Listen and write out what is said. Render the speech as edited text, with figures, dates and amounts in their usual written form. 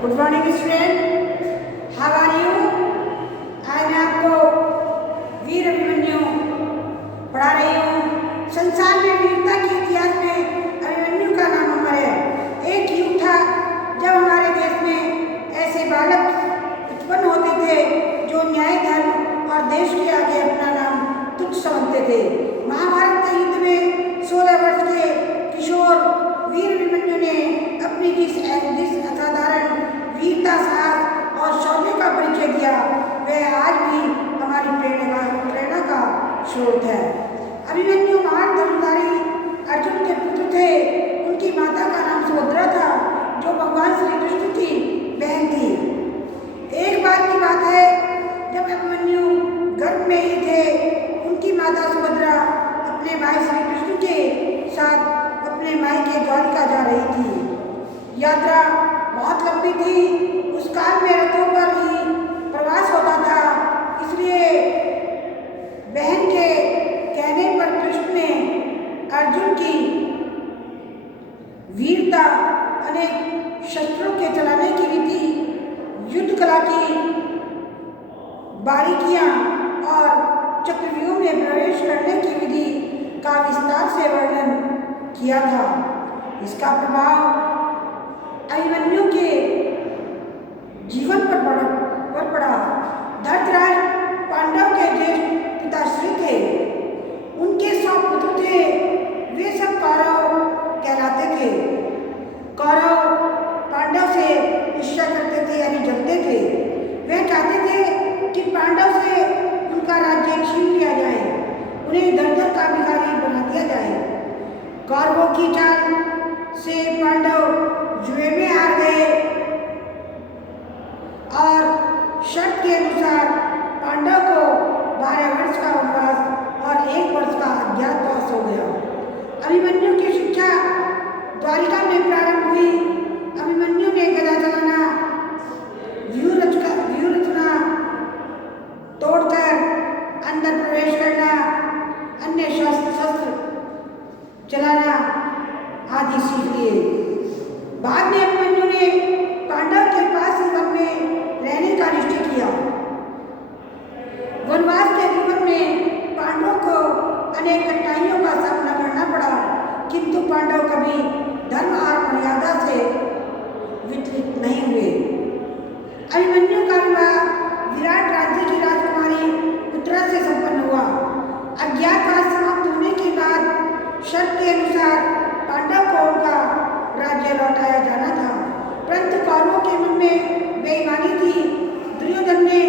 Good morning student, how are you? आज मैं आपको वीर अभिमन्यु पढ़ा रही हूँ। संसार में वीरता के इतिहास में अभिमन्यु का नाम अमर है। एक युग था जब हमारे देश में ऐसे बालक उत्पन्न होते थे जो न्याय, धर्म और देश के आगे अपना नाम तुच्छ समझते थे। महाभारत के युद्ध में 16 वर्ष के किशोर वीर अभिमन्यु ने अपनी जिस असाधारण वीरता, साहस और शौर्य का परिचय दिया, वह आज भी हमारी प्रेरणा का स्रोत है। अभिमन्यु महान धनुर्धारी अर्जुन के पुत्र थे। उनकी माता का नाम सुभद्रा था, जो भगवान श्री कृष्ण की बहन थी। एक बार की बात है, जब अभिमन्यु गर्भ में ही थे, उनकी माता सुभद्रा अपने भाई श्री कृष्ण के साथ अपने मायके द्वारिका जा रही थी। यात्रा बहुत लंबी थी। उस काल में रथों पर ही प्रवास होता था, इसलिए बहन के कहने पर कृष्ण ने अर्जुन की वीरता, अनेक शस्त्रों के चलाने की विधि, युद्ध कला की बारीकियां और चक्रव्यूह में प्रवेश करने की विधि का विस्तार से वर्णन किया था। इसका प्रभाव अभिमन्यु के जीवन पर पड़ा। धृतराष्ट्र पांडव के ज्येष्ठ पिताश्री थे। उनके 100 पुत्र थे। वे सब कौरव कहलाते थे। कौरव पांडव से ईर्ष्या करते थे, यानी जलते थे। वे चाहते थे कि पांडव से उनका राज्य छीन लिया जाए, उन्हें दर का भिखारी बना दिया जाए। कौरवों की चाल से पांडव जुए में हार गए और शर्त के अनुसार पांडव को 12 वर्ष का वनवास और 1 वर्ष का अज्ञातवास हो गया। अभिमन्यु की शिक्षा द्वारिका में प्रारंभ हुई। अभिमन्यु ने गदा चलाना, व्यूह रचना, तोड़कर अंदर प्रवेश करना, अन्य शस्त्र चलाना आदि सीख लिए। बाद में अभिमन्यु ने पांडव के पास ही वन में रहने का निश्चय किया। वनवास के जीवन में पांडवों को अनेक कठिनाइयों का सामना करना पड़ा, किंतु पांडव कभी धर्म और मर्यादा से विचलित नहीं हुए। अभिमन्यु का विवाह विराट राज्य की राजकुमारी उत्तरा से संपन्न हुआ। अज्ञातवास समाप्त होने के बाद शर्त के अनुसार पांडव को उनका राज्य लौटाया जाना था, परंतु कौरवों के मन में बेईमानी थी। दुर्योधन ने